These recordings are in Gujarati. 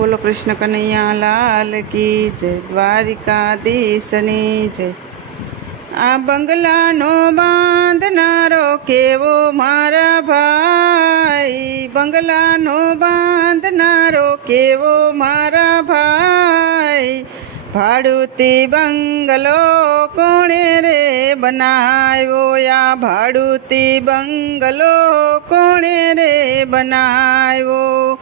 બોલો કૃષ્ણ કનૈયા લાલ કી જય, દ્વારિકાધીશની જય। આ બંગલાનો બાંધનારો કેવો મારા ભાઈ, બંગલાનો બાંધનારો કેવો મારા ભાઈ। ભાડુતી બંગલો કોણે રે બનાવ્યો, આ ભાડુતી બંગલો કોણે રે બનાવ્યો।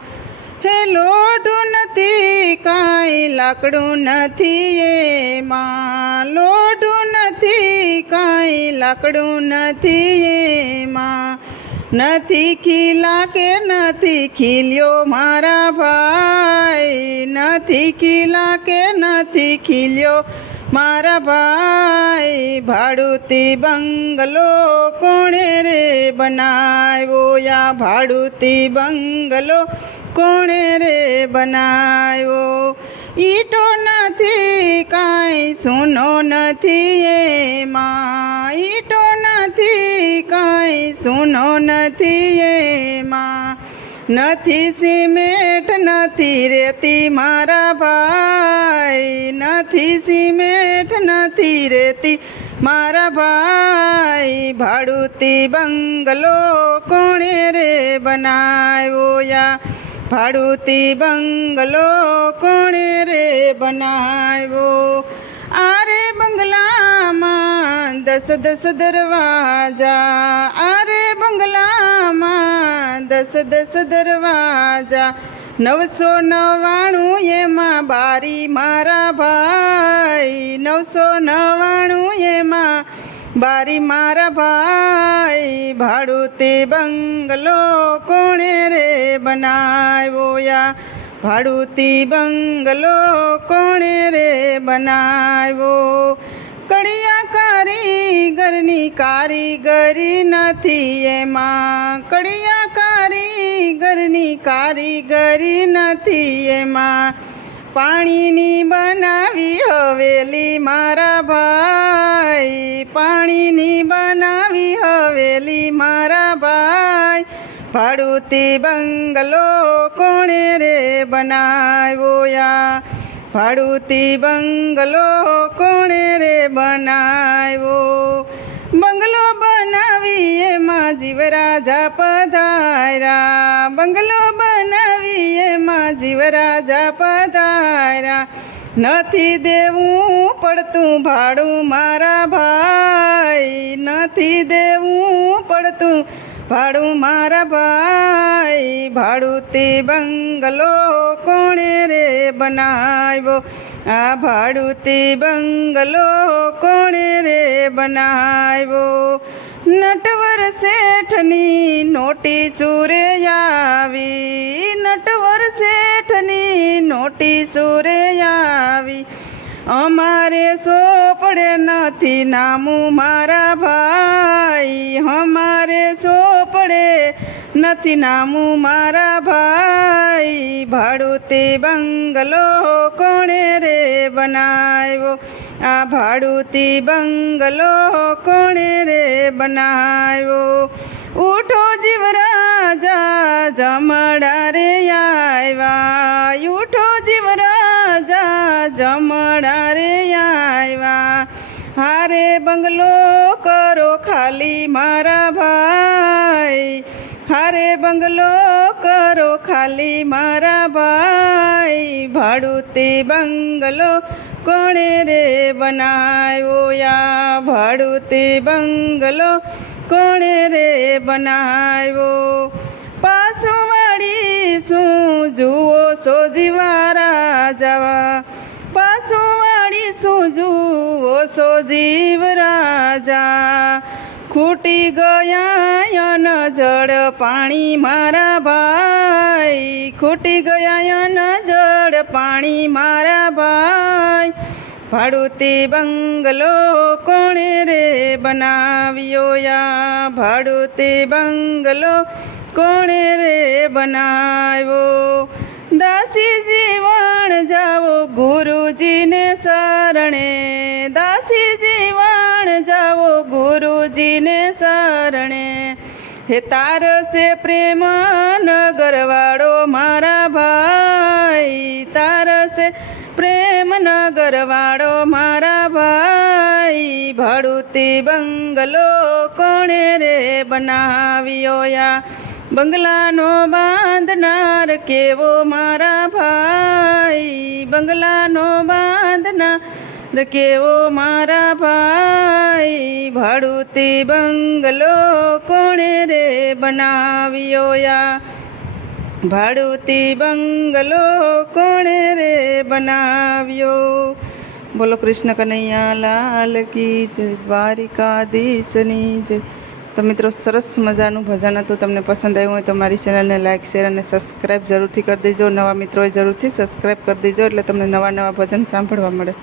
હે લોઢું નથી કાંઈ લાકડું નથી એમાં, લોઢું નથી કાંઈ લાકડું નથી એમાં। નથી ખીલા કે નથી ખીલ્યો મારા ભાઈ, નથી ખીલા કે નથી ખીલ્યો મારા ભાઈ। ભાડુતી બંગલો કોણે રે બનાવ્યો, આ ભાડુતી બંગલો કોણે રે બનાવ્યો। ઈટો નથી કાંઈ સૂનો નથી એમાં, ઈટો નથી કાંઈ સૂનો નથી એમાં। નથી સિમેન્ટ નથી રેતી મારા ભાઈ, નથી સિમેન્ટ નથી રેતી મારા ભાઈ। ભાડુતી બંગલો કોણે રે બનાવ્યો, આ ભાડુતી બંગલો કોણે રે બનાવ્યો। આરે બંગલામાં 10 દરવાજા, આરે બંગલામાં 10 દરવાજા। 999 એમાં બારી મારા ભાઈ, 999 એમાં બારી મારા ભાઈ। ભાડુતી બંગલો કોણે રે બનાવ્યો, આ ભાડુતી બંગલો કોણે રે બનાવ્યો। કડિયા કારીગરની કારીગરી નથી એમાં, કડિયા કારીગરની કારીગરી નથી એમાં। પાણીની બનાવી હવેલી મારા ભાઈ, પાણીની બનાવી હવેલી મારા ભાઈ। ભાડુતી બંગલો કોણે રે બનાવ્યો, આ ભાડુતી બંગલો કોણે રે બનાવ્યો। બંગલો બનાવી એમાં જીવરાજા પધાર્યા, બંગલો બનાવી એમાં જીવરાજા પધાર્યા। નથી દેવું પડતું ભાડું મારા ભાઈ, નથી દેવું પડતું ભાડું મારા ભાઈ। ભાડુતી બંગલો કોણે રે બનાવ્યો, આ ભાડુતી બંગલો કોણે રે બનાવ્યો। નટવર શેઠની નોટિસો રે આવી, નટવર શેઠની નોટિસો રે આવી। અમારે સોપડે નથી નામું મારા ભાઈ, અમારે સોપડે નથી નામું મારા ભાઈ। ભાડુતી બંગલો કોણે રે બનાવ્યો, આ ભાડુતી બંગલો કોણે રે બનાવ્યો। ઉઠો જીવરાજા જમણા રે આવ્યા, ઉઠો જીવરાજા જમણા રે આવ્યા। હારે બંગલો કરો ખાલી મારા ભાઈ, હારે બંગલો કરો ખાલી મારા ભાઈ। ભાડુતી બંગલો કોણે રે બનાવ્યો, આ ભાડુતી બંગલો કોણે રે બનાવ્યો। પાછું વાળી શું જુઓ સોજીવારા જવા, પાછું વાળી શું જુઓ સોજીવ રાજા। ખૂટી ગયા જળ પાણી મારા ભાઈ, ખૂટી ગયા જળ પાણી મારા ભાઈ। ભાડુતી બંગલો કોણે રે બનાવ્યો, આ ભાડુતી બંગલો કોણે રે બનાવ્યો। દાસી જીવણ જાવો ગુરુજીને શરણે, દાસી જીવણ જાવો ગુરુજીને શરણે। હે તારસે પ્રેમ નગરવાળો મારા ભાઈ, પ્રેમ નગરવાળો મારા ભાઈ ભાડુતી બંગલો કોણે રે બનાવ્યો યા બંગલાનો બાંધનાર કેવો મારા ભાઈ બંગલાનો બાંધનાર કેવો મારા ભાઈ ભાડુતી બંગલો કોણે રે બનાવ્યો યા ભાડુતી બંગલો કોણે રે બનાવ્યો. બોલો કૃષ્ણ કનૈયા લાલ કી જય, દ્વારિકાધીશની જય. તો મિત્રો સરસ મજાનું ભજન હતું. તમને પસંદ આવ્યું હોય તો મારી ચેનલને લાઇક શેર અને સબસ્ક્રાઈબ જરૂરથી કરી દેજો. નવા મિત્રોએ જરૂરથી સબસ્ક્રાઈબ કરી દેજો એટલે તમને નવા ભજન સાંભળવા મળે.